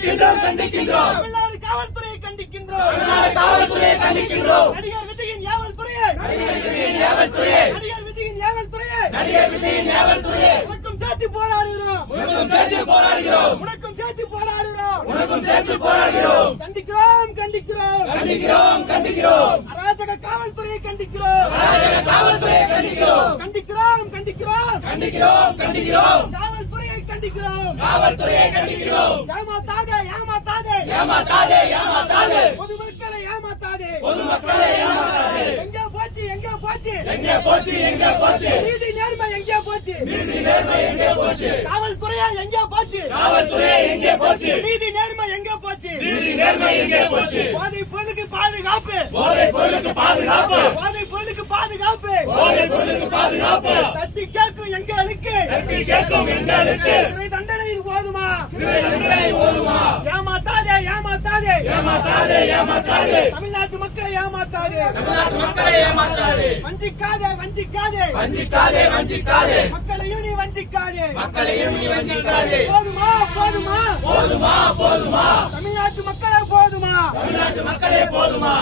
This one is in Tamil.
கண்டிக்கின்றோம். தமிழ்நாடு காவல்துறையை கண்டிக்கின்றோம். நடிகர் விஜயின் ஏவல் துறையை உனக்கும் சேர்த்து போராடுகிறோம். கண்டிக்கிறோம். அராஜக காவல்துறையை கண்டிக்கிறோம். காவல்துறையை கண்டிக்கிறோம். ஏமாத்தாதே. பொதுமக்களை ஏமாத்தாதே. எங்கே போச்சு? நீதி நேர்மை எங்கே போச்சு? காவல்துறையா எங்கே போச்சு? நீதி நேர்மை எங்கே போச்சு? போதைப் பொருளுக்கு பாதுகாப்பு. தட்டி கேட்கும் எங்களுக்கு சிறை தண்டனை போதுமா? ஏமாத்தாதே. தமிழ்நாட்டு மக்களை ஏமாத்தாதே. வஞ்சிக்காதே. மக்களையும் நீ வஞ்சிக்காதே. போதுமா? தமிழ்நாட்டு மக்களே போதுமா?